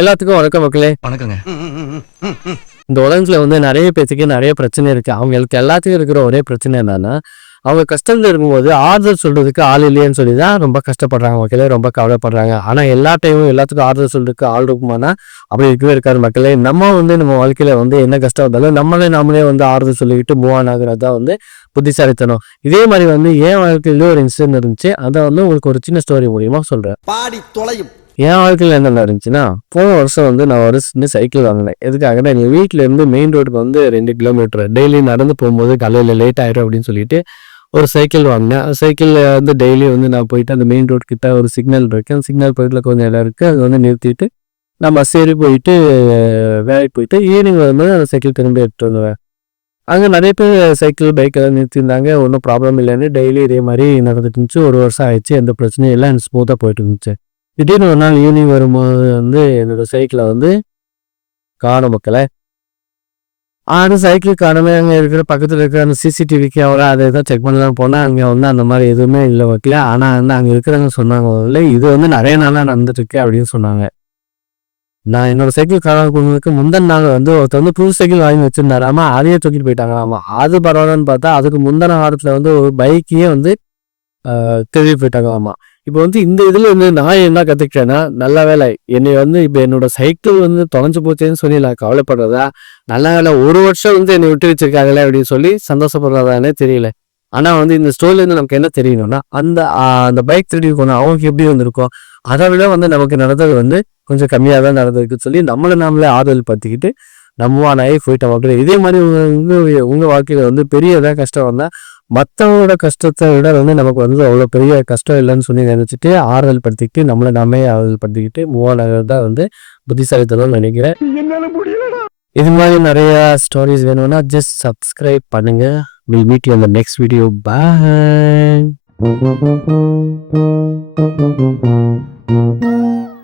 எல்லாத்துக்கும் வணக்கம் மக்களே. வணக்கங்க. இந்த உலகத்துல வந்து நிறைய பேத்துக்கு நிறைய பிரச்சனை இருக்கு. அவங்களுக்கு எல்லாத்துக்கும் இருக்கிற ஒரே பிரச்சனை என்னன்னா, அவங்க கஷ்டத்துல இருக்கும்போது ஆறுதல் சொல்றதுக்கு ஆள் இல்லையேன்னு சொல்லி தான் ரொம்ப கஷ்டப்படுறாங்க மக்களே, ரொம்ப கவலைப்படுறாங்க. ஆனா எல்லா டைமும் எல்லாத்துக்கும் ஆறுதல் சொல்றதுக்கு ஆள் இருக்குமானா அப்படி இருக்கவே இருக்காது மக்களே. நம்ம வந்து நம்ம வாழ்க்கையில வந்து என்ன கஷ்டம் வந்தாலும் நாமளே வந்து ஆறுதல் சொல்லிக்கிட்டு மூவ் ஆன் ஆகுறது தான் வந்து புத்திசாலித்தனம். இதே மாதிரி வந்து என் வாழ்க்கையில ஒரு இன்சிடென்ட் இருந்துச்சு. அதை வந்து உங்களுக்கு ஒரு சின்ன ஸ்டோரி மூலியமா சொல்றேன். பாடி தொலையும். என் வாழ்க்கையில் என்ன இருந்துச்சுன்னா, போன வருஷம் வந்து நான் ஒரு சின்ன சைக்கிள் வாங்கினேன். எதுக்காகனா, எங்கள் வீட்டில் இருந்து மெயின் ரோடுக்கு வந்து 2 கிலோமீட்டர் டெய்லி நடந்து போகும்போது காலையில் லேட் ஆயிடும் அப்படின்னு சொல்லிட்டு ஒரு சைக்கிள் வாங்கினேன். சைக்கிளில் வந்து டெய்லி வந்து நான் போயிட்டு அந்த மெயின் ரோடு கிட்ட ஒரு சிக்னல் இருக்கு. அந்த சிக்னல் பக்கத்தில் கொஞ்சம் இடம் இருக்குது. அது வந்து நிறுத்திட்டு நான் பஸ் ஏறி போயிட்டு வேலைக்கு போயிட்டு ஈவினிங் வரும்போது அந்த சைக்கிள் திரும்பி எடுத்துட்டு வந்துடுவேன். அங்கே நிறைய பேர் சைக்கிள் பைக் எல்லாம் நிறுத்தியிருந்தாங்க. ஒன்றும் ப்ராப்ளம் இல்லைன்னு டெய்லி இதே மாதிரி நடந்துட்டு இருந்துச்சு. ஒரு வருஷம் ஆயிடுச்சு. எந்த பிரச்சனையும் இல்லை. எனக்கு ஸ்மூத்தாக போயிட்டு இருந்துச்சு. திடீர்னு ஒரு நாள் ஈவினிங் வரும்போது வந்து என்னோட சைக்கிளை வந்து காணும் மக்களை. சைக்கிள் காணமே. அங்கே இருக்கிற பக்கத்தில் இருக்கிற அந்த சிசிடிவி கேமரா அதை தான் செக் பண்ணலாம் போனால் அங்கே வந்து அந்த மாதிரி எதுவுமே இல்லை வைக்கல. ஆனால் வந்து அங்கே இருக்கிறவங்க சொன்னாங்க, இல்லை இது வந்து நிறைய நாளாக நடந்துட்டு இருக்கு அப்படின்னு சொன்னாங்க. நான் என்னோட சைக்கிள் காணாமல் போனதுக்கு முந்தின நாள் வந்து ஒருத்தர் வந்து புது சைக்கிள் வாங்கி வச்சிருந்தாராமா, அதையே தூக்கிட்டு போயிட்டாங்களாமா. அது பரவாயில்லன்னு பார்த்தா அதுக்கு முந்தின வாரத்தில் வந்து ஒரு பைக்கையே வந்து திருடி போயிட்டாங்களாமா. இப்போ வந்து இந்த இதில் வந்து நான் என்ன கற்றுக்கிட்டேன்னா, நல்ல வேலை என்னை வந்து இப்போ என்னோட சைக்கிள் வந்து தொலைஞ்சு போச்சேன்னு சொல்லி நான் கவலைப்படுறதா, நல்ல வேலை ஒரு வருஷம் வந்து என்னை விட்டு வச்சிருக்காங்களே அப்படின்னு சொல்லி சந்தோஷப்படுறதானே தெரியல. ஆனால் வந்து இந்த ஸ்டோரியிலேருந்து நமக்கு என்ன தெரியணும்னா, அந்த பைக் திருடி போனால் அவங்களுக்கு எப்படி வந்திருக்கும், அதை விட வந்து நமக்கு நடந்தது வந்து கொஞ்சம் கம்மியாக தான் நடந்திருக்குன்னு சொல்லி நாமளே ஆறுதல் படுத்திக்கிட்டு நம்மவானாயே போயிட்ட மக்கள். இதே மாதிரி உங்கள் வாழ்க்கையில் வந்து பெரிய ஏதாவது கஷ்டம் வந்தால் மற்றவங்களோட கஷ்டத்தை விட வந்து நமக்கு வந்து அவ்வளோ பெரிய கஷ்டம் இல்லைன்னு சொல்லி நினச்சிட்டு ஆறுதல் படுத்திக்கிட்டு நாமே ஆறுதல் படுத்திக்கிட்டு மூவ் ஆன் ஆகிறது தான் வந்து புத்திசாலித்தனம்னு நினைக்கிறேன். இது மாதிரி நிறைய ஸ்டோரிஸ் வேணும்னா ஜஸ்ட் சப்ஸ்கிரைப் பண்ணுங்க. Will meet you on the next video. Bye.